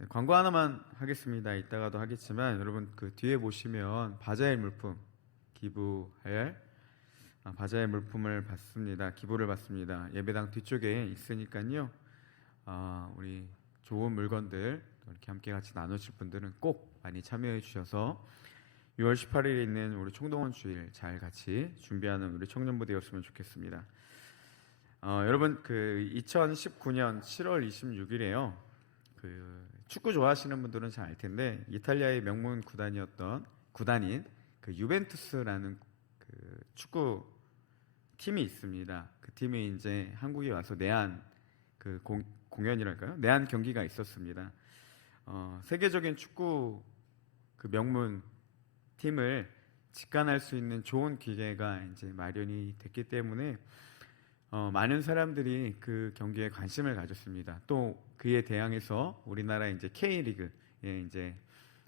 네, 광고 하나만 하겠습니다. 이따가도 하겠지만 여러분 그 뒤에 보시면 바자회 물품 기부할 바자회 물품을 받습니다. 기부를 받습니다. 예배당 뒤쪽에 있으니까요. 우리 좋은 물건들 이렇게 함께 같이 나누실 분들은 꼭 많이 참여해 주셔서 6월 18일에 있는 우리 총동원 주일 잘 같이 준비하는 우리 청년부 되었으면 좋겠습니다. 여러분 그 2019년 7월 26일에요. 그 축구 좋아하시는 분들은 잘 알 텐데 이탈리아의 명문 구단인 그 유벤투스라는 그 축구 팀이 있습니다. 그 팀이 이제 한국에 와서 내한 그 공연이랄까요? 내한 경기가 있었습니다. 세계적인 축구 그 명문 팀을 직관할 수 있는 좋은 기회가 이제 마련이 됐기 때문에 많은 사람들이 그 경기에 관심을 가졌습니다. 또 그에 대항해서 우리나라 이제 K리그에 이제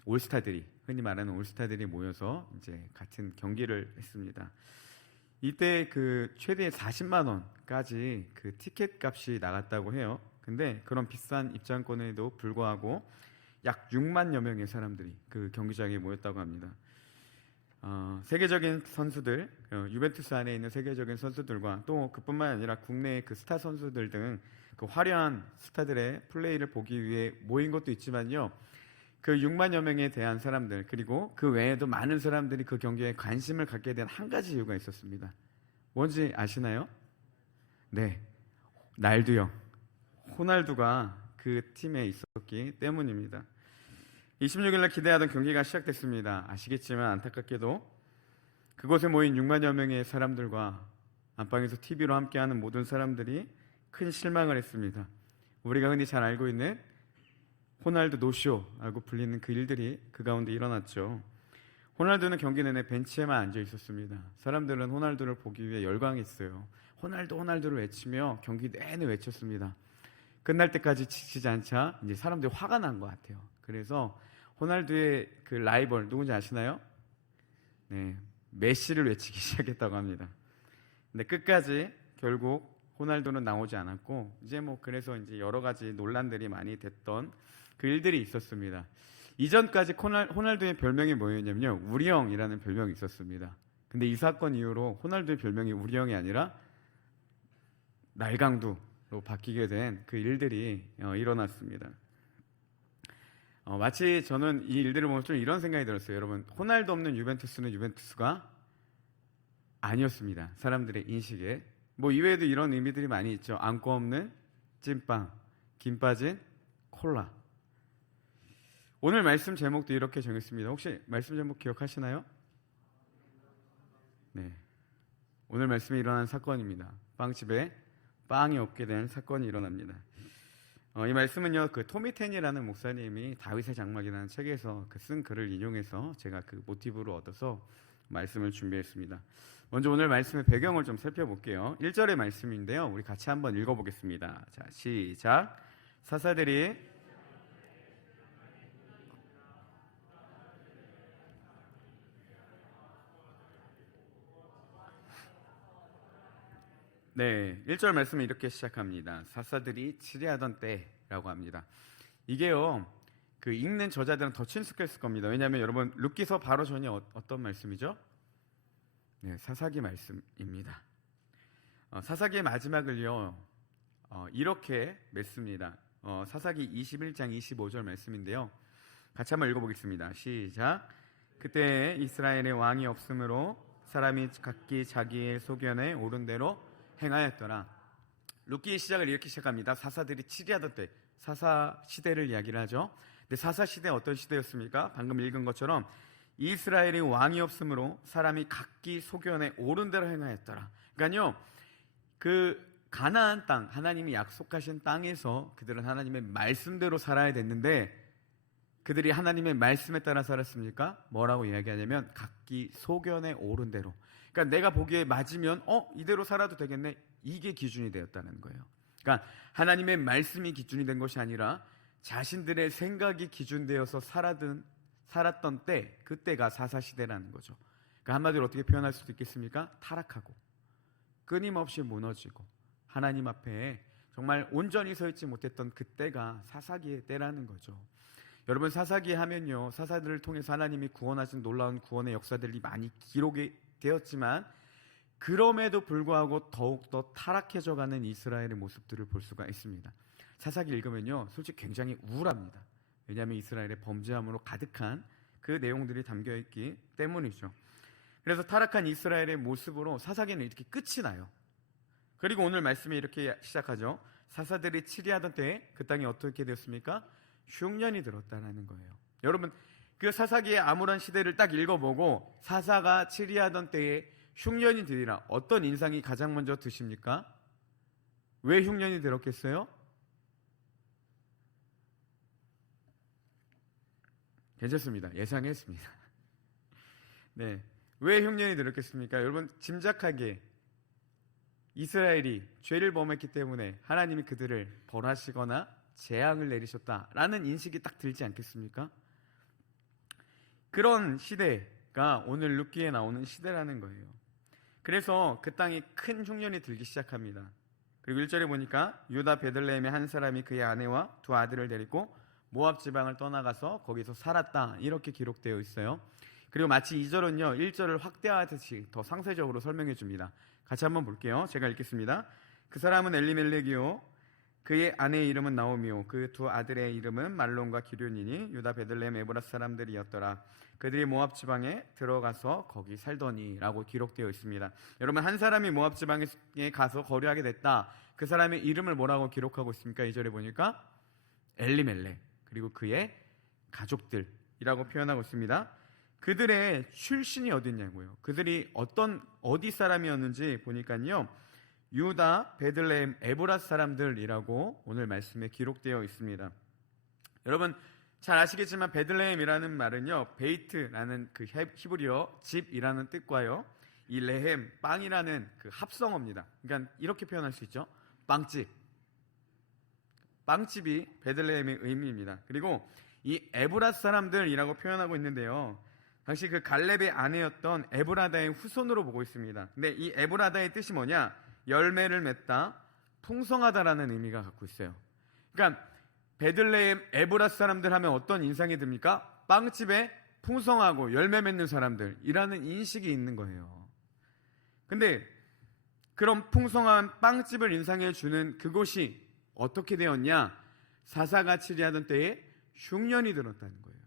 올스타들이 흔히 말하는 올스타들이 모여서 이제 같은 경기를 했습니다. 이때 그 최대 40만 원까지 그 티켓 값이 나갔다고 해요. 근데 그런 비싼 입장권에도 불구하고 약 6만여 명의 사람들이 그 경기장에 모였다고 합니다. 세계적인 선수들, 유벤투스 안에 있는 세계적인 선수들과 또 그뿐만 아니라 국내의 그 스타 선수들 등 그 화려한 스타들의 플레이를 보기 위해 모인 것도 있지만요. 그 6만여 명에 대한 사람들 그리고 그 외에도 많은 사람들이 그 경기에 관심을 갖게 된 한 가지 이유가 있었습니다. 뭔지 아시나요? 네, 날두 형, 호날두가 그 팀에 있었기 때문입니다. 26일날 기대하던 경기가 시작됐습니다. 아시겠지만 안타깝게도 그곳에 모인 6만여 명의 사람들과 안방에서 TV로 함께하는 모든 사람들이 큰 실망을 했습니다. 우리가 흔히 잘 알고 있는 호날두 노쇼라고 불리는 그 일들이 그 가운데 일어났죠. 호날두는 경기 내내 벤치에만 앉아 있었습니다. 사람들은 호날두를 보기 위해 열광했어요. 호날두를 외치며 경기 내내 외쳤습니다. 끝날 때까지 지치지 않자 이제 사람들이 화가 난 것 같아요. 그래서 호날두의 그 라이벌 누군지 아시나요? 네, 메시를 외치기 시작했다고 합니다. 근데 끝까지 결국 호날두는 나오지 않았고 이제 그래서 이제 여러 가지 논란들이 많이 됐던 그 일들이 있었습니다. 이전까지 호날두의 별명이 뭐였냐면요, 우리 형이라는 별명이 있었습니다. 근데 이 사건 이후로 호날두의 별명이 우리 형이 아니라 날강두로 바뀌게 된 그 일들이 일어났습니다. 마치 저는 이 일들을 보면 좀 이런 생각이 들었어요. 여러분, 호날두 없는 유벤투스는 유벤투스가 아니었습니다. 사람들의 인식에. 이외에도 이런 의미들이 많이 있죠. 안고 없는 찐빵, 김 빠진 콜라. 오늘 말씀 제목도 이렇게 정했습니다. 혹시 말씀 제목 기억하시나요? 네, 오늘 말씀에 일어난 사건입니다. 빵집에 빵이 없게 된 사건이 일어납니다. 이 말씀은요, 그 토미 텐이라는 목사님이 다윗의 장막이라는 책에서 쓴 글을 인용해서 제가 그 모티브로 얻어서 말씀을 준비했습니다. 먼저 오늘 말씀의 배경을 좀 살펴볼게요. 1절의 말씀인데요, 우리 같이 한번 읽어보겠습니다. 자, 시작. 사사들이 네, 1절 말씀은 이렇게 시작합니다. 사사들이 치리하던 때라고 합니다. 이게요, 그 읽는 저자들은 더 친숙했을 겁니다. 왜냐하면 여러분, 룻기서 바로 전에 어떤 말씀이죠? 네, 사사기 말씀입니다. 사사기의 마지막을요, 이렇게 맺습니다. 사사기 21장 25절 말씀인데요, 같이 한번 읽어보겠습니다. 시작. 그때 이스라엘의 왕이 없으므로 사람이 각기 자기의 소견에 옳은 대로 행하였더라. 룻기의 시작을 이렇게 시작합니다. 사사들이 치리하던 때, 사사 시대를 이야기를 하죠. 근데 사사 시대 어떤 시대였습니까? 방금 읽은 것처럼 이스라엘의 왕이 없으므로 사람이 각기 소견에 옳은 대로 행하였더라. 그러니까요, 그 가나안 땅, 하나님이 약속하신 땅에서 그들은 하나님의 말씀대로 살아야 됐는데 그들이 하나님의 말씀에 따라 살았습니까? 뭐라고 이야기하냐면 각기 소견에 옳은 대로. 그러니까 내가 보기에 맞으면 이대로 살아도 되겠네, 이게 기준이 되었다는 거예요. 그러니까 하나님의 말씀이 기준이 된 것이 아니라 자신들의 생각이 기준되어서 살았던 때, 그때가 사사시대라는 거죠. 그러니까 한마디로 어떻게 표현할 수도 있겠습니까? 타락하고 끊임없이 무너지고 하나님 앞에 정말 온전히 서 있지 못했던 그때가 사사기의 때라는 거죠. 여러분, 사사기 하면요, 사사들을 통해서 하나님이 구원하신 놀라운 구원의 역사들이 많이 기록이 되었지만 그럼에도 불구하고 더욱더 타락해져가는 이스라엘의 모습들을 볼 수가 있습니다. 사사기 읽으면요, 솔직히 굉장히 우울합니다. 왜냐하면 이스라엘의 범죄함으로 가득한 그 내용들이 담겨있기 때문이죠. 그래서 타락한 이스라엘의 모습으로 사사기는 이렇게 끝이 나요. 그리고 오늘 말씀이 이렇게 시작하죠. 사사들이 치리하던 때에 그 땅이 어떻게 되었습니까? 흉년이 들었다라는 거예요. 여러분, 그 사사기의 암울한 시대를 딱 읽어보고 사사가 치리하던 때에 흉년이 들이라, 어떤 인상이 가장 먼저 드십니까? 왜 흉년이 들었겠어요? 괜찮습니다. 예상했습니다. 네, 왜 흉년이 들었겠습니까? 여러분, 짐작하기에 이스라엘이 죄를 범했기 때문에 하나님이 그들을 벌하시거나 재앙을 내리셨다라는 인식이 딱 들지 않겠습니까? 그런 시대가 오늘 룻기에 나오는 시대라는 거예요. 그래서 그 땅에 큰 흉년이 들기 시작합니다. 그리고 1절에 보니까 유다 베들레헴의 한 사람이 그의 아내와 두 아들을 데리고 모압 지방을 떠나가서 거기서 살았다, 이렇게 기록되어 있어요. 그리고 마치 2절은요 1절을 확대하듯이 더 상세적으로 설명해 줍니다. 같이 한번 볼게요. 제가 읽겠습니다. 그 사람은 엘리멜렉이요 그의 아내의 이름은 나오미요 그 두 아들의 이름은 말론과 기륜이니 유다 베들레헴 에브라 사람들이었더라. 그들이 모압 지방에 들어가서 거기 살더니 라고 기록되어 있습니다. 여러분, 한 사람이 모압 지방에 가서 거류하게 됐다. 그 사람의 이름을 뭐라고 기록하고 있습니까? 2절에 보니까 엘리멜렉, 그리고 그의 가족들이라고 표현하고 있습니다. 그들의 출신이 어딨냐고요. 그들이 어디 사람이었는지 보니까요 유다 베들레헴 에브라 사람들이라고 오늘 말씀에 기록되어 있습니다. 여러분, 잘 아시겠지만 베들레헴이라는 말은요 베이트라는 그 히브리어 집이라는 뜻과요 이 레헴 빵이라는 그 합성어입니다. 그러니까 이렇게 표현할 수 있죠. 빵집, 빵집이 베들레헴의 의미입니다. 그리고 이 에브라 사람들이라고 표현하고 있는데요, 당시 그 갈렙의 아내였던 에브라다의 후손으로 보고 있습니다. 근데 이 에브라다의 뜻이 뭐냐? 열매를 맺다, 풍성하다라는 의미가 갖고 있어요. 그러니까 베들레헴 에브라 사람들 하면 어떤 인상이 듭니까? 빵집에 풍성하고 열매 맺는 사람들이라는 인식이 있는 거예요. 근데 그런 풍성한 빵집을 인상해 주는 그곳이 어떻게 되었냐? 사사가 치리하던 때에 흉년이 들었다는 거예요.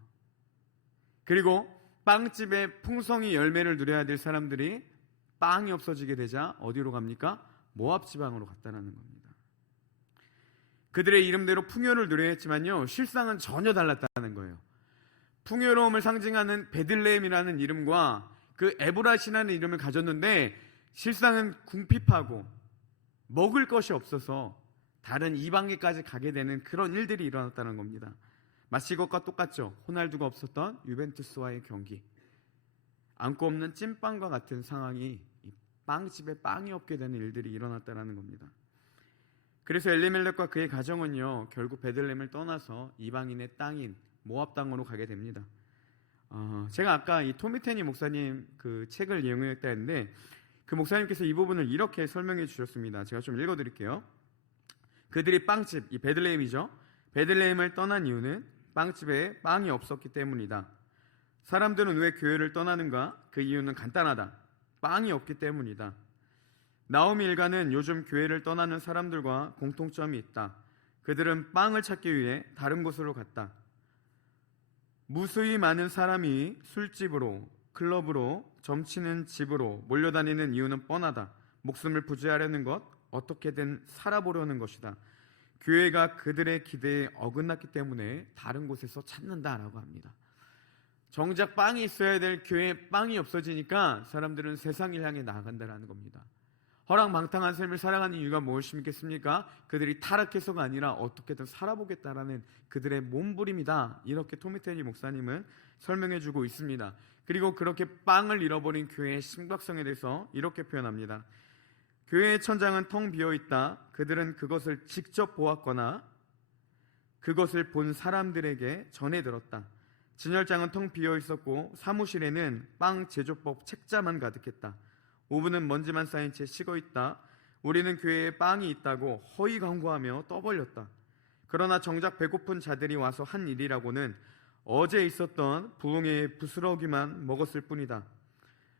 그리고 빵집에 풍성히 열매를 누려야 될 사람들이 빵이 없어지게 되자 어디로 갑니까? 모압 지방으로 갔다는 겁니다. 그들의 이름대로 풍요를 누려야 했지만요 실상은 전혀 달랐다는 거예요. 풍요로움을 상징하는 베들레헴이라는 이름과 그 에브라시라는 이름을 가졌는데 실상은 궁핍하고 먹을 것이 없어서 다른 이방에까지 가게 되는 그런 일들이 일어났다는 겁니다. 마치 이것과 똑같죠. 호날두가 없었던 유벤투스와의 경기, 안고 없는 찐빵과 같은 상황이 빵집에 빵이 없게 되는 일들이 일어났다는 겁니다. 그래서 엘리멜렉과 그의 가정은요 결국 베들레헴을 떠나서 이방인의 땅인 모압 땅으로 가게 됩니다. 제가 아까 이 토미테니 목사님 그 책을 인용했다 했는데 그 목사님께서 이 부분을 이렇게 설명해 주셨습니다. 제가 좀 읽어드릴게요. 그들이 빵집, 이 베들레헴이죠, 베들레헴을 떠난 이유는 빵집에 빵이 없었기 때문이다. 사람들은 왜 교회를 떠나는가? 그 이유는 간단하다. 빵이 없기 때문이다. 나오미 일가는 요즘 교회를 떠나는 사람들과 공통점이 있다. 그들은 빵을 찾기 위해 다른 곳으로 갔다. 무수히 많은 사람이 술집으로, 클럽으로, 점치는 집으로 몰려다니는 이유는 뻔하다. 목숨을 부지하려는 것, 어떻게든 살아보려는 것이다. 교회가 그들의 기대에 어긋났기 때문에 다른 곳에서 찾는다라고 합니다. 정작 빵이 있어야 될 교회에 빵이 없어지니까 사람들은 세상을 향해 나아간다는 겁니다. 허랑방탕한 삶을 살아가는 이유가 무엇이겠습니까? 그들이 타락해서가 아니라 어떻게든 살아보겠다라는 그들의 몸부림이다. 이렇게 토미테니 목사님은 설명해주고 있습니다. 그리고 그렇게 빵을 잃어버린 교회의 심각성에 대해서 이렇게 표현합니다. 교회의 천장은 텅 비어있다. 그들은 그것을 직접 보았거나 그것을 본 사람들에게 전해 들었다. 진열장은 텅 비어있었고 사무실에는 빵 제조법 책자만 가득했다. 오븐은 먼지만 쌓인 채 식어있다. 우리는 교회에 빵이 있다고 허위 광고하며 떠벌렸다. 그러나 정작 배고픈 자들이 와서 한 일이라고는 어제 있었던 부흥회의 부스러기만 먹었을 뿐이다.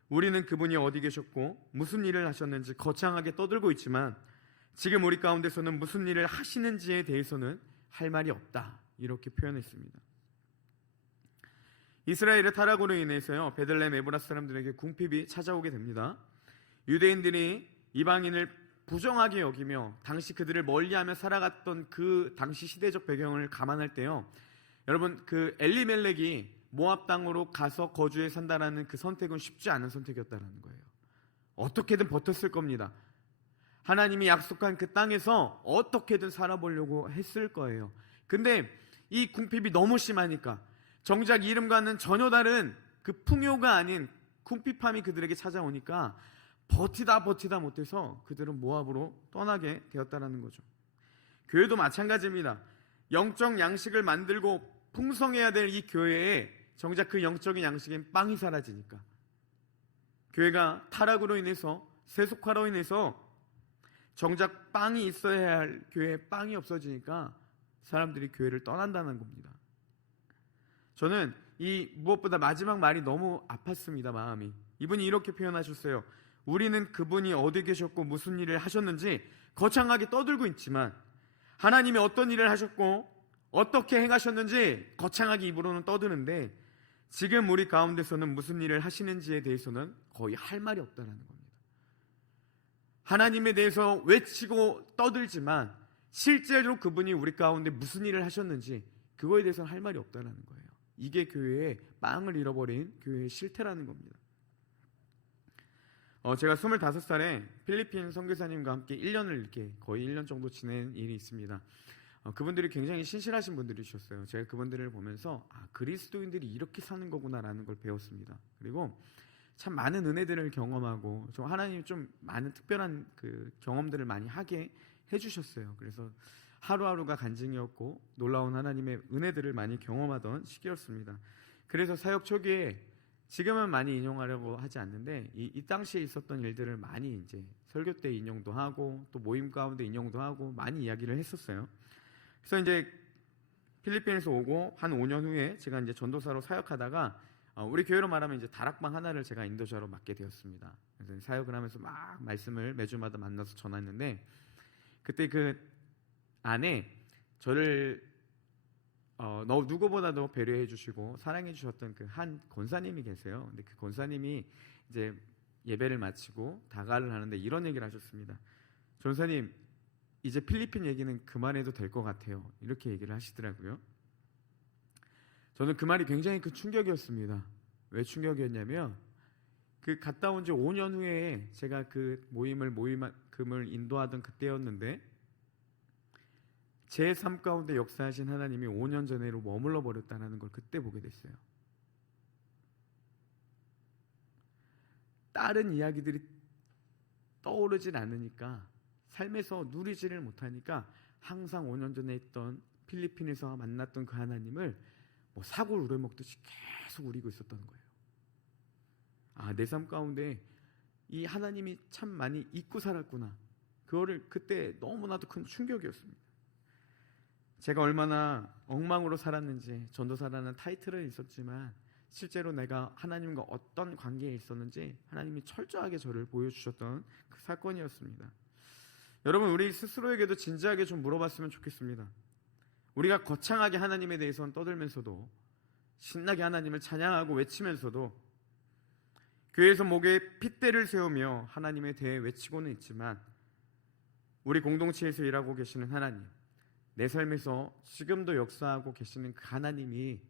우리는 그분이 어디 계셨고 무슨 일을 하셨는지 거창하게 떠들고 있지만 지금 우리 가운데서는 무슨 일을 하시는지에 대해서는 할 말이 없다. 이렇게 표현했습니다. 이스라엘의 타락으로 인해서요, 베들레헴 에브라스 사람들에게 궁핍이 찾아오게 됩니다. 유대인들이 이방인을 부정하게 여기며 당시 그들을 멀리하며 살아갔던 그 당시 시대적 배경을 감안할 때요, 여러분, 그 엘리멜렉이 모압 땅으로 가서 거주해 산다라는 그 선택은 쉽지 않은 선택이었다는 거예요. 어떻게든 버텼을 겁니다. 하나님이 약속한 그 땅에서 어떻게든 살아보려고 했을 거예요. 근데 이 궁핍이 너무 심하니까 정작 이름과는 전혀 다른 그 풍요가 아닌 궁핍함이 그들에게 찾아오니까 버티다 못해서 그들은 모압으로 떠나게 되었다는 거죠. 교회도 마찬가지입니다. 영적 양식을 만들고 풍성해야 될 이 교회에 정작 그 영적인 양식인 빵이 사라지니까, 교회가 타락으로 인해서, 세속화로 인해서 정작 빵이 있어야 할 교회에 빵이 없어지니까 사람들이 교회를 떠난다는 겁니다. 저는 이 무엇보다 마지막 말이 너무 아팠습니다. 마음이. 이분이 이렇게 표현하셨어요. 우리는 그분이 어디 계셨고 무슨 일을 하셨는지 거창하게 떠들고 있지만 하나님이 어떤 일을 하셨고 어떻게 행하셨는지 거창하게 입으로는 떠드는데 지금 우리 가운데서는 무슨 일을 하시는지에 대해서는 거의 할 말이 없다는 겁니다. 하나님에 대해서 외치고 떠들지만 실제로 그분이 우리 가운데 무슨 일을 하셨는지 그거에 대해서는 할 말이 없다는 거예요. 이게 교회의 빵을 잃어버린 교회의 실태라는 겁니다. 제가 25살에 필리핀 선교사님과 함께 1년을 이렇게 거의 1년 정도 지낸 일이 있습니다. 그분들이 굉장히 신실하신 분들이셨어요. 제가 그분들을 보면서 그리스도인들이 이렇게 사는 거구나라는 걸 배웠습니다. 그리고 참 많은 은혜들을 경험하고 좀 하나님이 좀 많은 특별한 그 경험들을 많이 하게 해주셨어요. 그래서 하루하루가 간증이었고 놀라운 하나님의 은혜들을 많이 경험하던 시기였습니다. 그래서 사역 초기에 지금은 많이 인용하려고 하지 않는데 이 당시에 있었던 일들을 많이 이제 설교 때 인용도 하고 또 모임 가운데 인용도 하고 많이 이야기를 했었어요. 그래서 이제 필리핀에서 오고 한 5년 후에 제가 이제 전도사로 사역하다가 우리 교회로 말하면 이제 다락방 하나를 제가 인도자로 맡게 되었습니다. 그래서 사역을 하면서 막 말씀을 매주마다 만나서 전했는데 그때 그 안에 저를 누구보다도 배려해 주시고 사랑해 주셨던 그 한 권사님이 계세요. 근데 그 권사님이 이제 예배를 마치고 다가를 하는데 이런 얘기를 하셨습니다. 전사님, 이제 필리핀 얘기는 그만해도 될 것 같아요. 이렇게 얘기를 하시더라고요. 저는 그 말이 굉장히 큰 충격이었습니다. 왜 충격이었냐면 그 갔다 온 지 5년 후에 제가 그 모임을 인도하던 그때였는데 제 삶 가운데 역사하신 하나님이 5년 전에로 머물러 버렸다는 걸 그때 보게 됐어요. 다른 이야기들이 떠오르질 않으니까 삶에서 누리지를 못하니까 항상 5년 전에 있던 필리핀에서 만났던 그 하나님을 사골 우려먹듯이 계속 우리고 있었던 거예요. 내 삶 가운데 이 하나님이 참 많이 잊고 살았구나. 그거를 그때 너무나도 큰 충격이었습니다. 제가 얼마나 엉망으로 살았는지, 전도사라는 타이틀은 있었지만 실제로 내가 하나님과 어떤 관계에 있었는지 하나님이 철저하게 저를 보여주셨던 그 사건이었습니다. 여러분, 우리 스스로에게도 진지하게 좀 물어봤으면 좋겠습니다. 우리가 거창하게 하나님에 대해서는 떠들면서도 신나게 하나님을 찬양하고 외치면서도 교회에서 목에 핏대를 세우며 하나님에 대해 외치고는 있지만 우리 공동체에서 일하고 계시는 하나님, 내 삶에서 지금도 역사하고 계시는 그 하나님이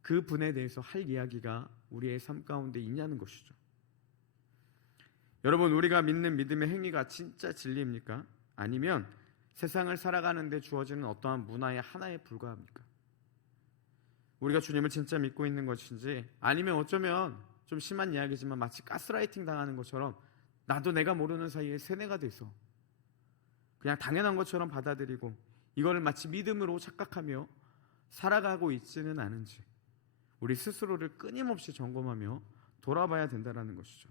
그 분에 대해서 할 이야기가 우리의 삶 가운데 있냐는 것이죠. 여러분, 우리가 믿는 믿음의 행위가 진짜 진리입니까? 아니면 세상을 살아가는 데 주어지는 어떠한 문화의 하나에 불과합니까? 우리가 주님을 진짜 믿고 있는 것인지, 아니면 어쩌면 좀 심한 이야기지만 마치 가스라이팅 당하는 것처럼 나도 내가 모르는 사이에 세뇌가 돼서 그냥 당연한 것처럼 받아들이고 이거를 마치 믿음으로 착각하며 살아가고 있지는 않은지 우리 스스로를 끊임없이 점검하며 돌아봐야 된다는 것이죠.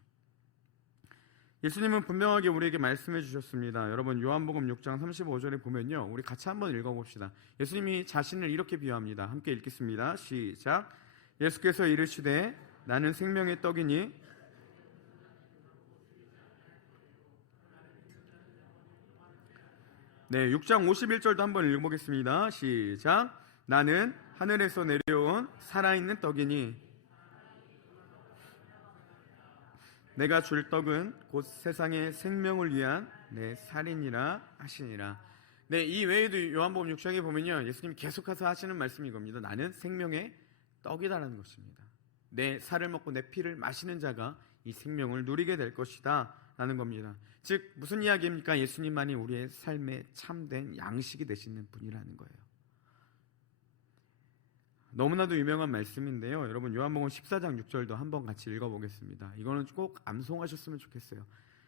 예수님은 분명하게 우리에게 말씀해 주셨습니다. 여러분 요한복음 6장 35절에 보면요, 우리 같이 한번 읽어봅시다. 예수님이 자신을 이렇게 비유합니다. 함께 읽겠습니다. 시작. 예수께서 이르시되 나는 생명의 떡이니 네, 6장 51절도 한번 읽어보겠습니다. 시작. 나는 하늘에서 내려온 살아있는 떡이니 내가 줄 떡은 곧 세상의 생명을 위한 내 살이니라 하시니라. 네, 이 외에도 요한복음 6장에 보면요, 예수님이 계속해서 하시는 말씀이 이겁니다. 나는 생명의 떡이다라는 것입니다. 내 살을 먹고 내 피를 마시는 자가 이 생명을 누리게 될 것이다 라는 겁니다. 즉 무슨 이야기입니까? 예수님만이 우리의 삶의 참된 양식이 되시는 분이라는 거예요. 너무나도 유명한 말씀인데요, 여러분 요한복음 14장 6절도 한번 같이 읽어보겠습니다. 이거는 꼭 암송하셨으면 좋겠어요.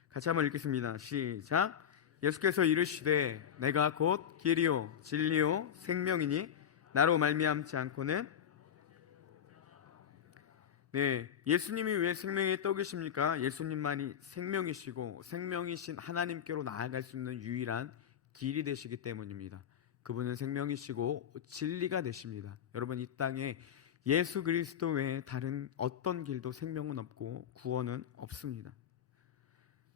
같이 한번 읽겠습니다. 시작. 예수께서 이르시되 내가 곧 길이요 진리요 생명이니 나로 말미암지 않고는 네, 예수님이 왜 생명의 떡이십니까? 예수님만이 생명이시고 생명이신 하나님께로 나아갈 수 있는 유일한 길이 되시기 때문입니다. 그분은 생명이시고 진리가 되십니다. 여러분 이 땅에 예수 그리스도 외에 다른 어떤 길도 생명은 없고 구원은 없습니다.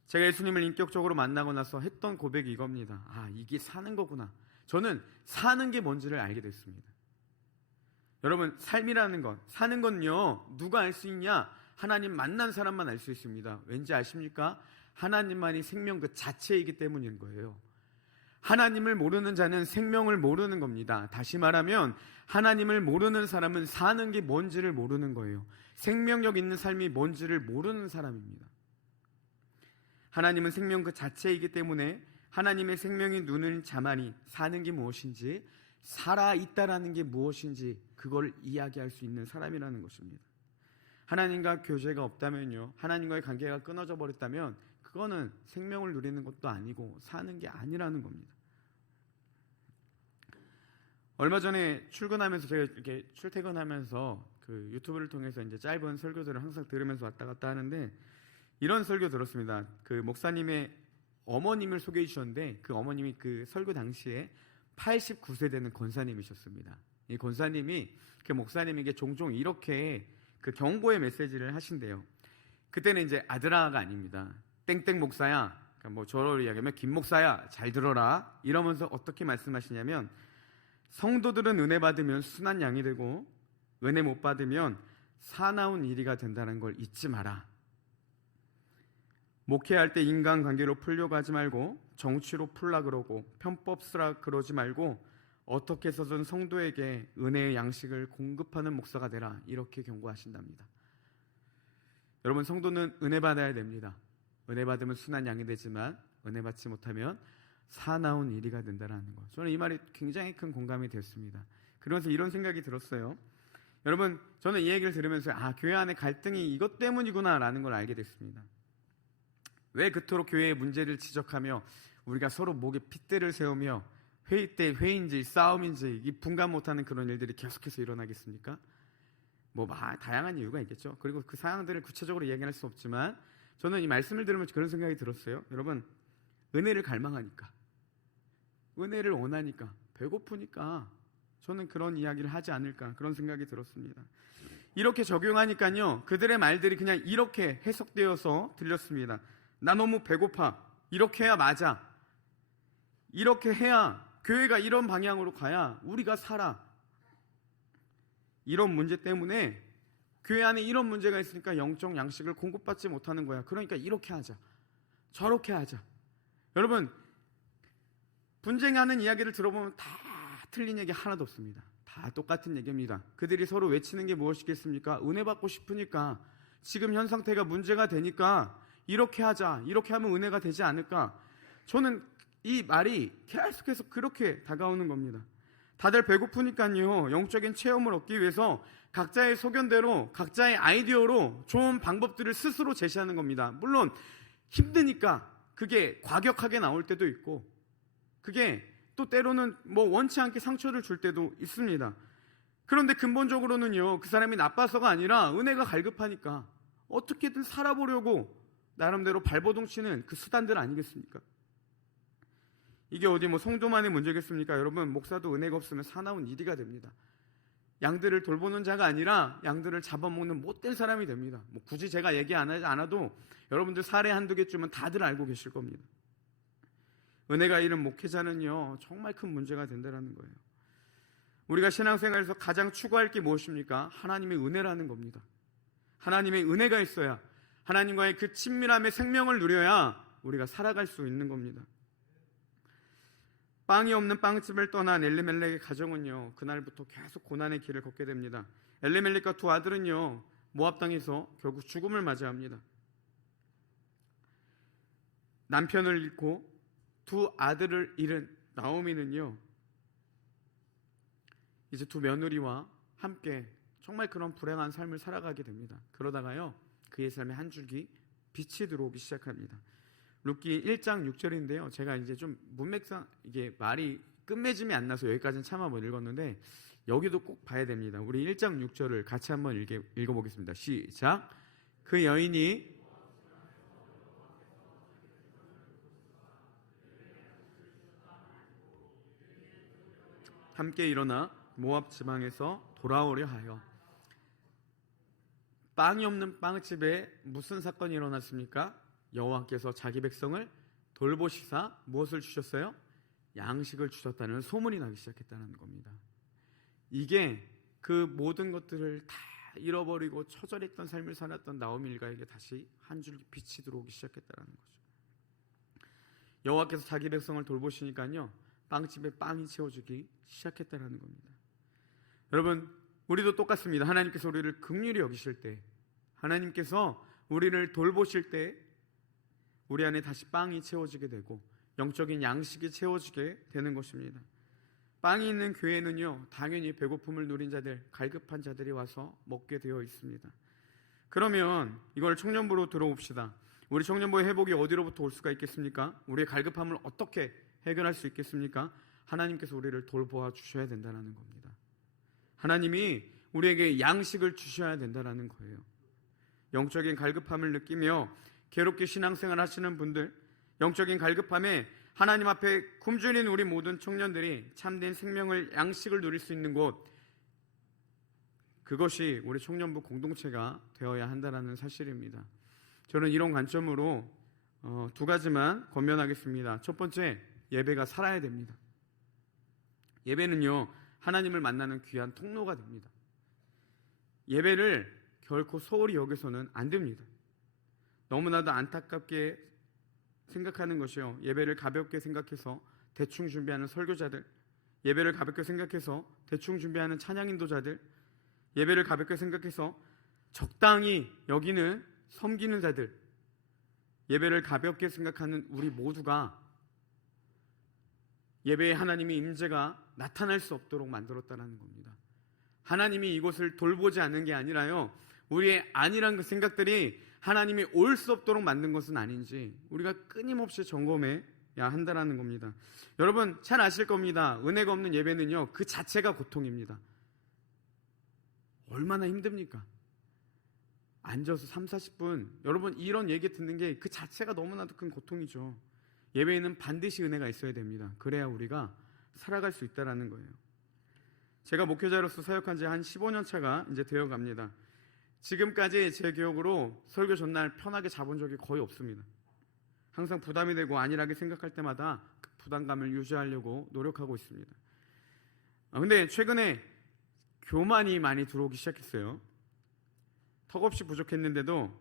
제가 예수님을 인격적으로 만나고 나서 했던 고백이 이겁니다. 아, 이게 사는 거구나. 저는 사는 게 뭔지를 알게 됐습니다. 여러분 삶이라는 것, 사는 건요, 누가 알 수 있냐? 하나님 만난 사람만 알 수 있습니다. 왠지 아십니까? 하나님만이 생명 그 자체이기 때문인 거예요. 하나님을 모르는 자는 생명을 모르는 겁니다. 다시 말하면 하나님을 모르는 사람은 사는 게 뭔지를 모르는 거예요. 생명력 있는 삶이 뭔지를 모르는 사람입니다. 하나님은 생명 그 자체이기 때문에 하나님의 생명이 누는 자만이 사는 게 무엇인지, 살아있다라는 게 무엇인지 그걸 이야기할 수 있는 사람이라는 것입니다. 하나님과 교제가 없다면요, 하나님과의 관계가 끊어져 버렸다면 그거는 생명을 누리는 것도 아니고 사는 게 아니라는 겁니다. 얼마 전에 출근하면서 제가 이렇게 출퇴근하면서 그 유튜브를 통해서 이제 짧은 설교들을 항상 들으면서 왔다 갔다 하는데 이런 설교 들었습니다. 그 목사님의 어머님을 소개해 주셨는데 그 어머님이 그 설교 당시에 89세 되는 권사님이셨습니다. 이 권사님이 그 목사님에게 종종 이렇게 그 경고의 메시지를 하신대요. 그때는 이제 아들아가 아닙니다. 땡땡 목사야, 그러니까 뭐 저를 이야기하면 김 목사야, 잘 들어라 이러면서 어떻게 말씀하시냐면, 성도들은 은혜 받으면 순한 양이 되고 은혜 못 받으면 사나운 이리가 된다는 걸 잊지 마라. 목회할 때 인간관계로 풀려고 하지 말고 정치로 풀라 그러고 편법 쓰라 그러지 말고 어떻게 해서든 성도에게 은혜의 양식을 공급하는 목사가 되라, 이렇게 경고하신답니다. 여러분 성도는 은혜 받아야 됩니다. 은혜 받으면 순한 양이 되지만 은혜 받지 못하면 사나운 이리가 된다는 것. 저는 이 말이 굉장히 큰 공감이 됐습니다. 그러면서 이런 생각이 들었어요. 여러분 저는 이 얘기를 들으면서 교회 안에 갈등이 이것 때문이구나 라는 걸 알게 됐습니다. 왜 그토록 교회의 문제를 지적하며 우리가 서로 목에 핏대를 세우며 회의 때 회의인지 싸움인지 이 분간 못하는 그런 일들이 계속해서 일어나겠습니까? 다양한 이유가 있겠죠. 그리고 그 사항들을 구체적으로 이야기할 수 없지만 저는 이 말씀을 들으면서 그런 생각이 들었어요. 여러분 은혜를 갈망하니까, 은혜를 원하니까, 배고프니까 저는 그런 이야기를 하지 않을까, 그런 생각이 들었습니다. 이렇게 적용하니까요, 그들의 말들이 그냥 이렇게 해석되어서 들렸습니다. 나 너무 배고파, 이렇게 해야 맞아, 이렇게 해야 교회가 이런 방향으로 가야 우리가 살아, 이런 문제 때문에 교회 안에 이런 문제가 있으니까 영적 양식을 공급받지 못하는 거야. 그러니까 이렇게 하자, 저렇게 하자. 여러분 분쟁하는 이야기를 들어보면 다 틀린 얘기 하나도 없습니다. 다 똑같은 얘기입니다. 그들이 서로 외치는 게 무엇이겠습니까? 은혜 받고 싶으니까, 지금 현 상태가 문제가 되니까 이렇게 하자, 이렇게 하면 은혜가 되지 않을까. 저는 이 말이 계속해서 그렇게 다가오는 겁니다. 다들 배고프니까요, 영적인 체험을 얻기 위해서 각자의 소견대로, 각자의 아이디어로 좋은 방법들을 스스로 제시하는 겁니다. 물론 힘드니까 그게 과격하게 나올 때도 있고, 그게 또 때로는 원치 않게 상처를 줄 때도 있습니다. 그런데 근본적으로는요, 그 사람이 나빠서가 아니라 은혜가 갈급하니까 어떻게든 살아보려고 나름대로 발버둥 치는 그 수단들 아니겠습니까? 이게 어디 뭐 성도만의 문제겠습니까? 여러분, 목사도 은혜가 없으면 사나운 이리가 됩니다. 양들을 돌보는 자가 아니라 양들을 잡아먹는 못된 사람이 됩니다. 뭐 굳이 제가 얘기 안 하도 여러분들 사례 한두 개쯤은 다들 알고 계실 겁니다. 은혜가 잃은 목회자는요, 정말 큰 문제가 된다는 거예요. 우리가 신앙생활에서 가장 추구할 게 무엇입니까? 하나님의 은혜라는 겁니다. 하나님의 은혜가 있어야, 하나님과의 그 친밀함의 생명을 누려야 우리가 살아갈 수 있는 겁니다. 빵이 없는 빵집을 떠난 엘리멜렉의 가정은요, 그날부터 계속 고난의 길을 걷게 됩니다. 엘리멜렉과 두 아들은요, 모압 땅에서 결국 죽음을 맞이합니다. 남편을 잃고 두 아들을 잃은 나오미는요, 이제 두 며느리와 함께 정말 그런 불행한 삶을 살아가게 됩니다. 그러다가요, 그의 삶에 한 줄기 빛이 들어오기 시작합니다. 룻기 1장 6절인데요. 제가 이제 좀 문맥상 이게 말이 끝맺음이 안 나서 여기까지는 참아 못 읽었는데 여기도 꼭 봐야 됩니다. 우리 1장 6절을 같이 한번 읽어보겠습니다. 시작. 그 여인이 함께 일어나 모압 지방에서 돌아오려 하여. 빵이 없는 빵집에 무슨 사건이 일어났습니까? 여호와께서 자기 백성을 돌보시사 무엇을 주셨어요? 양식을 주셨다는 소문이 나기 시작했다는 겁니다. 이게 그 모든 것들을 다 잃어버리고 처절했던 삶을 살았던 나오미 일가에게 다시 한 줄기 빛이 들어오기 시작했다는 거죠. 여호와께서 자기 백성을 돌보시니까요, 빵집에 빵이 채워지기 시작했다는 겁니다. 여러분, 우리도 똑같습니다. 하나님께서 우리를 긍휼히 여기실 때, 하나님께서 우리를 돌보실 때 우리 안에 다시 빵이 채워지게 되고 영적인 양식이 채워지게 되는 것입니다. 빵이 있는 교회는요, 당연히 배고픔을 누린 자들, 갈급한 자들이 와서 먹게 되어 있습니다. 그러면 이걸 청년부로 들어봅시다. 우리 청년부의 회복이 어디로부터 올 수가 있겠습니까? 우리의 갈급함을 어떻게 해결할 수 있겠습니까? 하나님께서 우리를 돌보아 주셔야 된다는 겁니다. 하나님이 우리에게 양식을 주셔야 된다는 거예요. 영적인 갈급함을 느끼며 괴롭게 신앙생활 하시는 분들, 영적인 갈급함에 하나님 앞에 굶주린 우리 모든 청년들이 참된 생명을, 양식을 누릴 수 있는 곳, 그것이 우리 청년부 공동체가 되어야 한다는 사실입니다. 저는 이런 관점으로 두 가지만 권면하겠습니다. 첫 번째, 예배가 살아야 됩니다. 예배는요, 하나님을 만나는 귀한 통로가 됩니다. 예배를 결코 소홀히 여기서는 안 됩니다. 너무나도 안타깝게 생각하는 것이요, 예배를 가볍게 생각해서 대충 준비하는 설교자들, 예배를 가볍게 생각해서 대충 준비하는 찬양 인도자들, 예배를 가볍게 생각해서 적당히 여기는 섬기는 자들, 예배를 가볍게 생각하는 우리 모두가 예배에 하나님의 임재가 나타날 수 없도록 만들었다는 겁니다. 하나님이 이곳을 돌보지 않는 게 아니라요, 우리의 안일한 그 생각들이 하나님이 올 수 없도록 만든 것은 아닌지 우리가 끊임없이 점검해야 한다는 겁니다. 여러분 잘 아실 겁니다. 은혜가 없는 예배는요, 그 자체가 고통입니다. 얼마나 힘듭니까? 앉아서 30-40분, 여러분 이런 얘기 듣는 게 그 자체가 너무나도 큰 고통이죠. 예배에는 반드시 은혜가 있어야 됩니다. 그래야 우리가 살아갈 수 있다는 거예요. 제가 목회자로서 사역한 지 한 15년 차가 이제 되어갑니다. 지금까지 제 기억으로 설교 전날 편하게 자본 적이 거의 없습니다. 항상 부담이 되고 안일하게 생각할 때마다 그 부담감을 유지하려고 노력하고 있습니다. 근데 최근에 교만이 많이 들어오기 시작했어요. 턱없이 부족했는데도,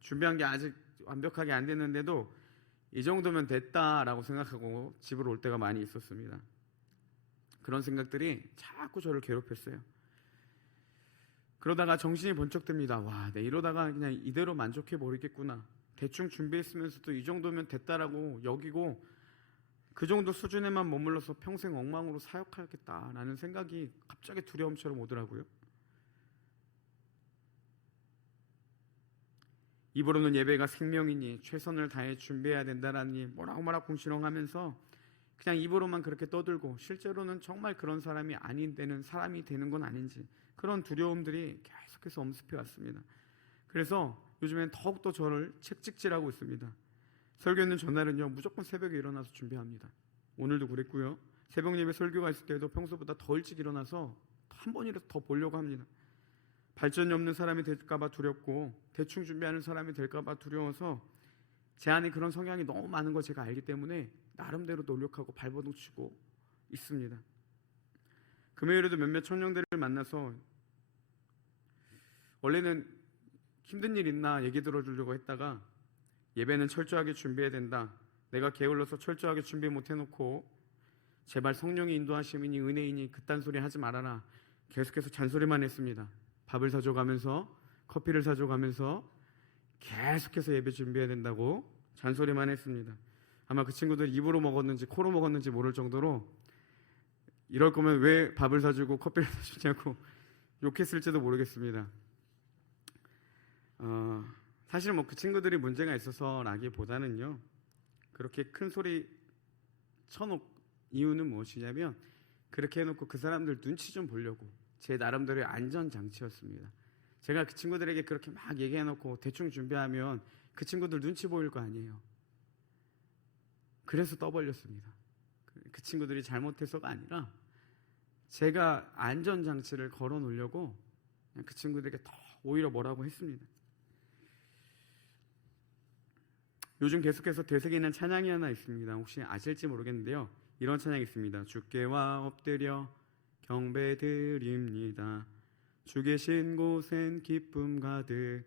준비한 게 아직 완벽하게 안 됐는데도 이 정도면 됐다라고 생각하고 집으로 올 때가 많이 있었습니다. 그런 생각들이 자꾸 저를 괴롭혔어요. 그러다가 정신이 번쩍 듭니다. 와, 내 이러다가 그냥 이대로 만족해 버리겠구나. 대충 준비했으면서도 이 정도면 됐다라고 여기고 그 정도 수준에만 머물러서 평생 엉망으로 사역하겠다라는 생각이 갑자기 두려움처럼 오더라고요. 입으로는 예배가 생명이니 최선을 다해 준비해야 된다라니 뭐라고 궁시렁하면서 그냥 입으로만 그렇게 떠들고 실제로는 정말 그런 사람이 아닌 데는 사람이 되는 건 아닌지, 그런 두려움들이 계속해서 엄습해 왔습니다. 그래서 요즘엔 더욱더 저를 책찍질하고 있습니다. 설교 있는 전날은요 무조건 새벽에 일어나서 준비합니다. 오늘도 그랬고요. 새벽 예배 설교가 있을 때도 평소보다 더 일찍 일어나서 한 번이라도 더 보려고 합니다. 발전이 없는 사람이 될까봐 두렵고 대충 준비하는 사람이 될까봐 두려워서 제 안에 그런 성향이 너무 많은 걸 제가 알기 때문에 나름대로 노력하고 발버둥 치고 있습니다. 금요일에도 몇몇 청년들을 만나서 원래는 힘든 일 있나 얘기 들어주려고 했다가 예배는 철저하게 준비해야 된다. 내가 게을러서 철저하게 준비 못 해놓고 제발 성령의 인도하심이니 은혜이니 그딴 소리 하지 말아라. 계속해서 잔소리만 했습니다. 밥을 사줘가면서 커피를 사줘가면서 계속해서 예배 준비해야 된다고 잔소리만 했습니다. 아마 그 친구들 입으로 먹었는지 코로 먹었는지 모를 정도로 이럴 거면 왜 밥을 사주고 커피를 사주냐고 욕했을지도 모르겠습니다. 사실 뭐 그 친구들이 문제가 있어서라기보다는요 그렇게 큰 소리 쳐놓은 이유는 무엇이냐면 그렇게 해놓고 그 사람들 눈치 좀 보려고 제 나름대로의 안전장치였습니다. 제가 그 친구들에게 그렇게 막 얘기해놓고 대충 준비하면 그 친구들 눈치 보일 거 아니에요. 그래서 떠벌렸습니다. 그 친구들이 잘못해서가 아니라 제가 안전장치를 걸어 놓으려고 그 친구들에게 더 오히려 뭐라고 했습니다. 요즘 계속해서 되새기는 찬양이 하나 있습니다. 혹시 아실지 모르겠는데요. 이런 찬양이 있습니다. 주께와 엎드려 경배드립니다. 주 계신 곳엔 기쁨 가득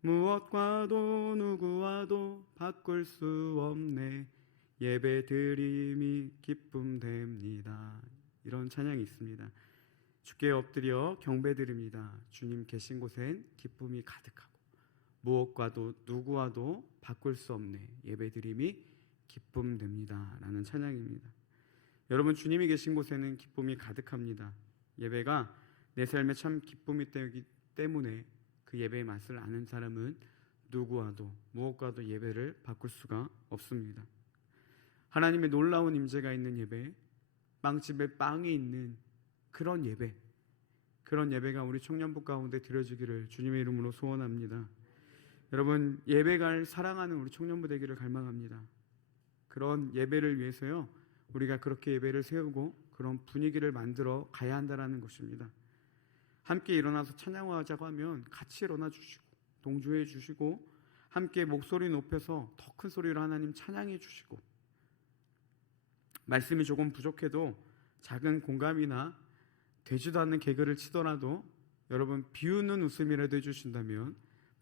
무엇과도 누구와도 바꿀 수 없네 예배드림이 기쁨됩니다. 이런 찬양이 있습니다. 주께 엎드려 경배드립니다. 주님 계신 곳엔 기쁨이 가득하고 무엇과도 누구와도 바꿀 수 없네 예배드림이 기쁨됩니다 라는 찬양입니다. 여러분 주님이 계신 곳에는 기쁨이 가득합니다. 예배가 내 삶에 참 기쁨이 되기 때문에 그 예배의 맛을 아는 사람은 누구와도 무엇과도 예배를 바꿀 수가 없습니다. 하나님의 놀라운 임재가 있는 예배, 빵집에 빵이 있는 그런 예배, 그런 예배가 우리 청년부 가운데 드려지기를 주님의 이름으로 소원합니다. 여러분 예배갈 사랑하는 우리 청년부 되기를 갈망합니다. 그런 예배를 위해서요 우리가 그렇게 예배를 세우고 그런 분위기를 만들어 가야 한다는 것입니다. 함께 일어나서 찬양하자고 하면 같이 일어나 주시고 동조해 주시고 함께 목소리 높여서 더 큰 소리로 하나님 찬양해 주시고 말씀이 조금 부족해도 작은 공감이나 되지도 않는 개그를 치더라도 여러분 비웃는 웃음이라도 해주신다면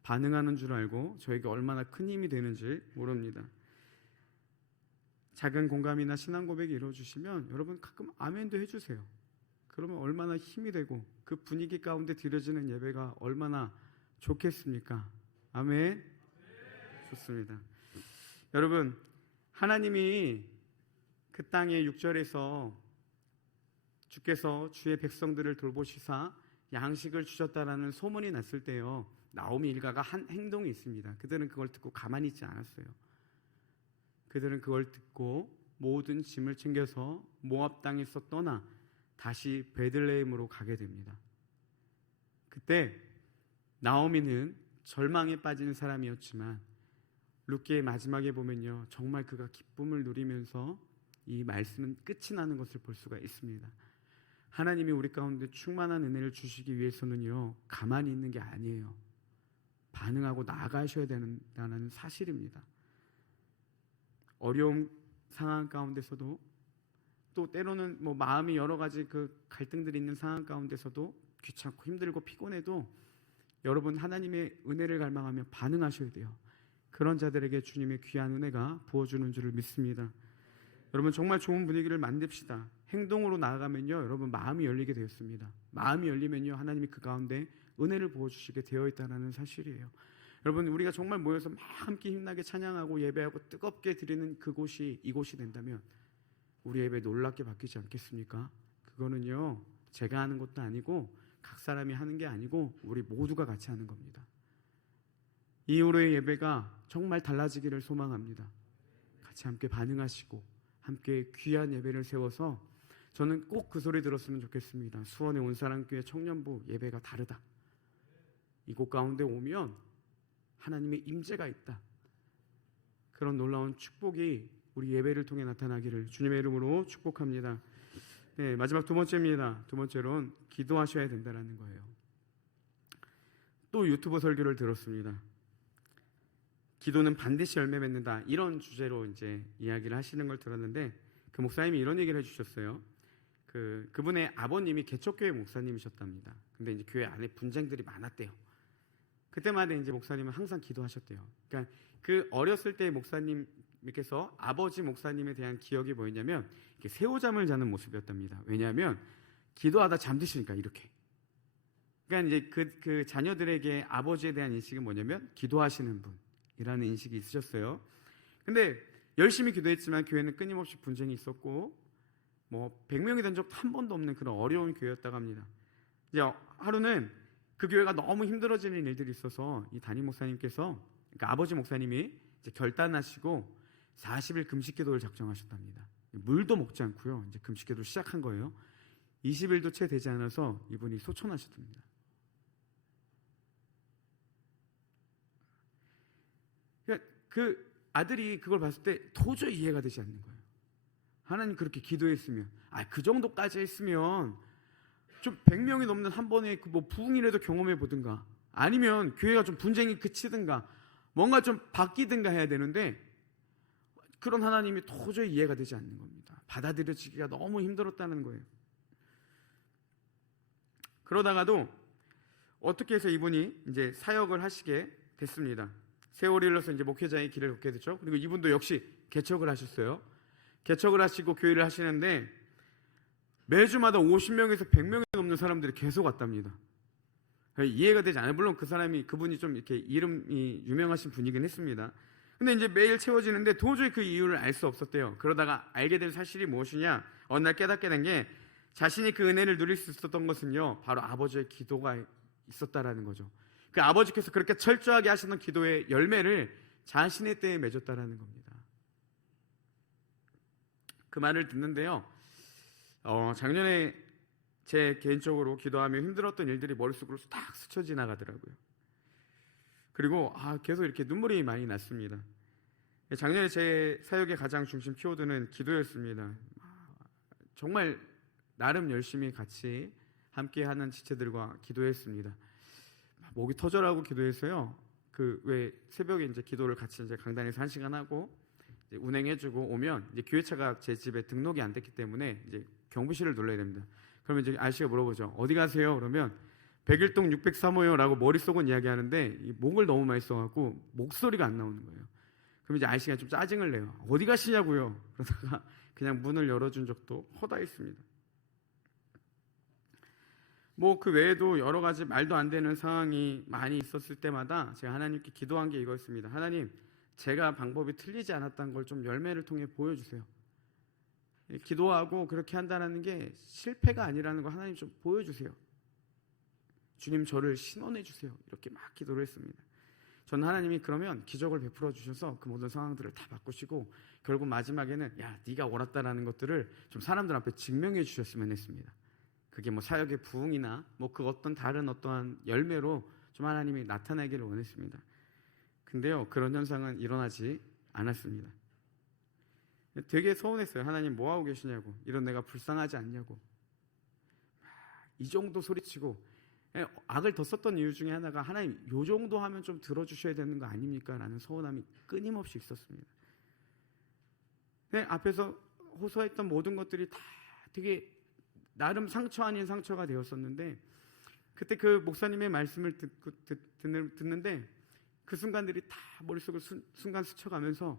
반응하는 줄 알고 저에게 얼마나 큰 힘이 되는지 모릅니다. 작은 공감이나 신앙 고백이 이루어주시면 여러분 가끔 아멘도 해주세요. 그러면 얼마나 힘이 되고 그 분위기 가운데 드려지는 예배가 얼마나 좋겠습니까? 아멘. 좋습니다. 여러분 하나님이 그 땅의 6절에서 주께서 주의 백성들을 돌보시사 양식을 주셨다라는 소문이 났을 때요 나오미 일가가 한 행동이 있습니다. 그들은 그걸 듣고 가만히 있지 않았어요. 그들은 그걸 듣고 모든 짐을 챙겨서 모압 땅에서 떠나 다시 베들레헴으로 가게 됩니다. 그때 나오미는 절망에 빠진 사람이었지만 룻기의 마지막에 보면요 정말 그가 기쁨을 누리면서 이 말씀은 끝이 나는 것을 볼 수가 있습니다. 하나님이 우리 가운데 충만한 은혜를 주시기 위해서는요 가만히 있는 게 아니에요. 반응하고 나아가셔야 된다는 사실입니다. 어려운 상황 가운데서도 또 때로는 뭐 마음이 여러 가지 그 갈등들이 있는 상황 가운데서도 귀찮고 힘들고 피곤해도 여러분 하나님의 은혜를 갈망하며 반응하셔야 돼요. 그런 자들에게 주님의 귀한 은혜가 부어주는 줄을 믿습니다. 여러분 정말 좋은 분위기를 만듭시다. 행동으로 나아가면요 여러분 마음이 열리게 되었습니다. 마음이 열리면요 하나님이 그 가운데 은혜를 부어주시게 되어 있다는 사실이에요. 여러분 우리가 정말 모여서 막 함께 힘나게 찬양하고 예배하고 뜨겁게 드리는 그곳이 이곳이 된다면 우리 예배 놀랍게 바뀌지 않겠습니까? 그거는요 제가 하는 것도 아니고 각 사람이 하는 게 아니고 우리 모두가 같이 하는 겁니다. 이후로의 예배가 정말 달라지기를 소망합니다. 같이 함께 반응하시고 함께 귀한 예배를 세워서 저는 꼭 그 소리 들었으면 좋겠습니다. 수원의 온사랑교회 청년부 예배가 다르다. 이곳 가운데 오면 하나님의 임재가 있다. 그런 놀라운 축복이 우리 예배를 통해 나타나기를 주님의 이름으로 축복합니다. 네, 마지막 두 번째입니다. 두 번째로는 기도하셔야 된다는 거예요. 또 유튜브 설교를 들었습니다. 기도는 반드시 열매 맺는다, 이런 주제로 이제 이야기를 하시는 걸 들었는데, 그 목사님이 이런 얘기를 해주셨어요. 그분의 아버님이 개척교회 목사님이셨답니다. 근데 이제 교회 안에 분쟁들이 많았대요. 그때마다 이제 목사님은 항상 기도하셨대요. 그러니까 그 어렸을 때 목사님께서 아버지 목사님에 대한 기억이 뭐였냐면 이렇게 새우잠을 자는 모습이었답니다. 왜냐하면 기도하다 잠드시니까 이렇게. 그러니까 이제 그 자녀들에게 아버지에 대한 인식은 뭐냐면 기도하시는 분이라는 인식이 있으셨어요. 근데 열심히 기도했지만 교회는 끊임없이 분쟁이 있었고, 뭐 100명이 된 적도 한 번도 없는 그런 어려운 교회였다고 합니다. 이제 하루는 그 교회가 너무 힘들어지는 일들이 있어서 이 담임 목사님께서, 그러니까 아버지 목사님이 이제 결단하시고 40일 금식 기도를 작정하셨답니다. 물도 먹지 않고요. 이제 금식 기도를 시작한 거예요. 20일도 채 되지 않아서 이분이 소천하셨답니다. 그러니까 그 아들이 그걸 봤을 때 도저히 이해가 되지 않는 거예요. 하나님 그렇게 기도했으면, 그 정도까지 했으면 좀 100명이 넘는 한 번에 뭐 부흥이라도 경험해 보든가, 아니면 교회가 좀 분쟁이 그치든가, 뭔가 좀 바뀌든가 해야 되는데, 그런 하나님이 도저히 이해가 되지 않는 겁니다. 받아들여지기가 너무 힘들었다는 거예요. 그러다가도 어떻게 해서 이분이 이제 사역을 하시게 됐습니다. 세월이 흘러서 이제 목회자의 길을 걷게 됐죠. 그리고 이분도 역시 개척을 하셨어요. 개척을 하시고 교회를 하시는데 매주마다 50명에서 100명이 넘는 사람들이 계속 왔답니다. 이해가 되지 않아요. 물론 그분이 좀 이렇게 이름이 유명하신 분이긴 했습니다. 근데 이제 매일 채워지는데 도저히 그 이유를 알 수 없었대요. 그러다가 알게 된 사실이 무엇이냐? 어느 날 깨닫게 된 게, 자신이 그 은혜를 누릴 수 있었던 것은요, 바로 아버지의 기도가 있었다라는 거죠. 그 아버지께서 그렇게 철저하게 하시는 기도의 열매를 자신의 때에 맺었다라는 겁니다. 그 말을 듣는데요, 작년에 제 개인적으로 기도하며 힘들었던 일들이 머릿속으로 딱 스쳐 지나가더라고요. 그리고 계속 이렇게 눈물이 많이 났습니다. 작년에 제 사역의 가장 중심 키워드는 기도였습니다. 정말 나름 열심히 같이 함께하는 지체들과 기도했습니다. 목이 터져라고 기도했어요. 왜 새벽에 이제 기도를 같이 이제 강단에서 1시간 하고 이제 운행해주고 오면 이제 교회차가 제 집에 등록이 안 됐기 때문에 이제 경비실을 눌러야 됩니다. 그러면 이제 아저씨가 물어보죠. 어디 가세요? 그러면 101동 603호요 라고 머릿속은 이야기하는데 이 목을 너무 많이 써갖고 목소리가 안 나오는 거예요. 그럼 이제 아저씨가 좀 짜증을 내요. 어디 가시냐고요? 그러다가 그냥 문을 열어준 적도 허다했습니다. 뭐 그 외에도 여러 가지 말도 안 되는 상황이 많이 있었을 때마다 제가 하나님께 기도한 게 이거였습니다. 하나님, 제가 방법이 틀리지 않았다는 걸 좀 열매를 통해 보여주세요. 기도하고 그렇게 한다는 게 실패가 아니라는 걸 하나님 좀 보여주세요. 주님, 저를 신원해 주세요. 이렇게 막 기도를 했습니다. 저는 하나님이 그러면 기적을 베풀어 주셔서 그 모든 상황들을 다 바꾸시고 결국 마지막에는 네가 옳았다라는 것들을 좀 사람들 앞에 증명해 주셨으면 했습니다. 그게 뭐 사역의 부흥이나 뭐 그 어떤 다른 어떠한 열매로 좀 하나님이 나타나기를 원했습니다. 근데요, 그런 현상은 일어나지 않았습니다. 되게 서운했어요. 하나님 뭐 하고 계시냐고, 이런 내가 불쌍하지 않냐고, 이 정도 소리치고. 악을 더 썼던 이유 중에 하나가 하나님 요 정도 하면 좀 들어주셔야 되는 거 아닙니까? 라는 서운함이 끊임없이 있었습니다. 앞에서 호소했던 모든 것들이 다 되게 나름 상처 아닌 상처가 되었었는데, 그때 그 목사님의 말씀을 듣는데 그 순간들이 다 머릿속을 순간 스쳐가면서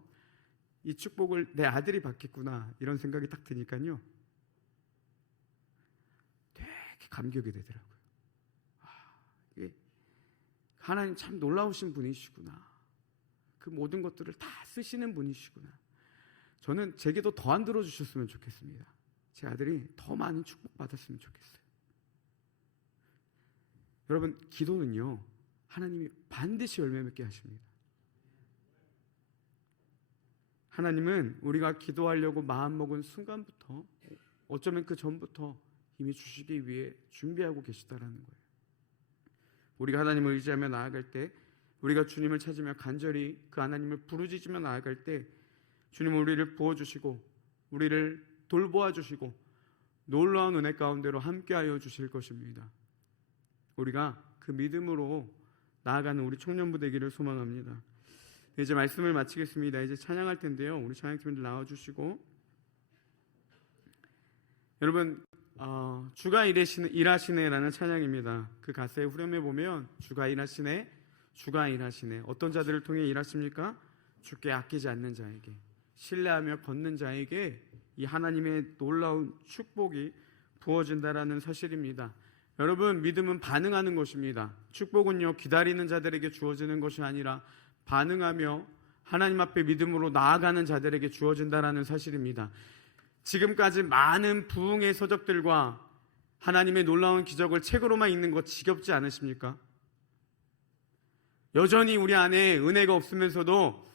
이 축복을 내 아들이 받겠구나, 이런 생각이 딱 드니까요, 되게 감격이 되더라고요. 하나님 참 놀라우신 분이시구나. 그 모든 것들을 다 쓰시는 분이시구나. 저는 제 기도 더 안 들어주셨으면 좋겠습니다. 제 아들이 더 많은 축복 받았으면 좋겠어요. 여러분, 기도는요, 하나님이 반드시 열매 맺게 하십니다. 하나님은 우리가 기도하려고 마음먹은 순간부터, 어쩌면 그 전부터 이미 주시기 위해 준비하고 계시다라는 거예요. 우리가 하나님을 의지하며 나아갈 때 우리가 주님을 찾으며 간절히 그 하나님을 부르짖으며 나아갈 때 주님은 우리를 부어주시고 우리를 돌보아 주시고 놀라운 은혜 가운데로 함께하여 주실 것입니다. 우리가 그 믿음으로 나아가는 우리 청년부 되기를 소망합니다. 이제 말씀을 마치겠습니다. 이제 찬양할 텐데요. 우리 찬양팀들 나와주시고, 여러분 주가 일하시네라는 찬양입니다. 그 가사의 후렴에 보면 주가 일하시네, 주가 일하시네. 어떤 자들을 통해 일하십니까? 주께 아끼지 않는 자에게, 신뢰하며 걷는 자에게 이 하나님의 놀라운 축복이 부어진다라는 사실입니다. 여러분, 믿음은 반응하는 것입니다. 축복은요, 기다리는 자들에게 주어지는 것이 아니라 반응하며 하나님 앞에 믿음으로 나아가는 자들에게 주어진다라는 사실입니다. 지금까지 많은 부흥의 서적들과 하나님의 놀라운 기적을 책으로만 읽는 것 지겹지 않으십니까? 여전히 우리 안에 은혜가 없으면서도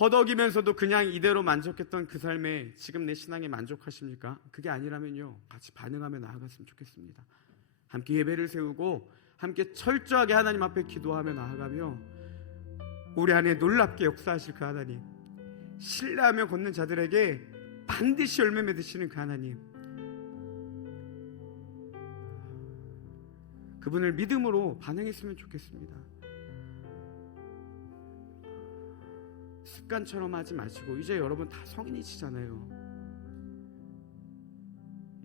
허덕이면서도 그냥 이대로 만족했던 그 삶에 지금 내 신앙에 만족하십니까? 그게 아니라면요, 같이 반응하며 나아갔으면 좋겠습니다. 함께 예배를 세우고 함께 철저하게 하나님 앞에 기도하며 나아가며 우리 안에 놀랍게 역사하실 그 하나님, 신뢰하며 걷는 자들에게 반드시 열매 맺으시는 그 하나님, 그분을 믿음으로 반응했으면 좋겠습니다. 습관처럼 하지 마시고, 이제 여러분 다 성인이시잖아요.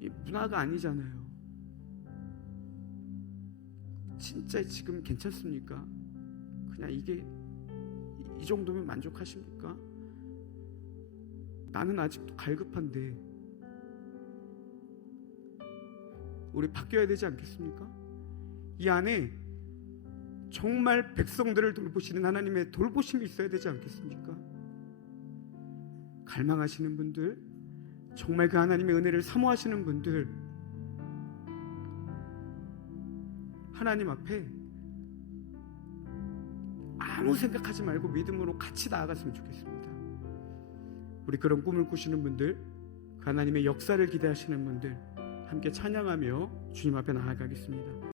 이 문화가 아니잖아요. 진짜 지금 괜찮습니까? 그냥 이게 이 정도면 만족하십니까? 나는 아직도 갈급한데 우리 바뀌어야 되지 않겠습니까? 이 안에 정말 백성들을 돌보시는 하나님의 돌보심이 있어야 되지 않겠습니까? 갈망하시는 분들, 정말 그 하나님의 은혜를 사모하시는 분들, 하나님 앞에 아무 생각하지 말고 믿음으로 같이 나아갔으면 좋겠습니다. 우리 그런 꿈을 꾸시는 분들, 그 하나님의 역사를 기대하시는 분들, 함께 찬양하며 주님 앞에 나아가겠습니다.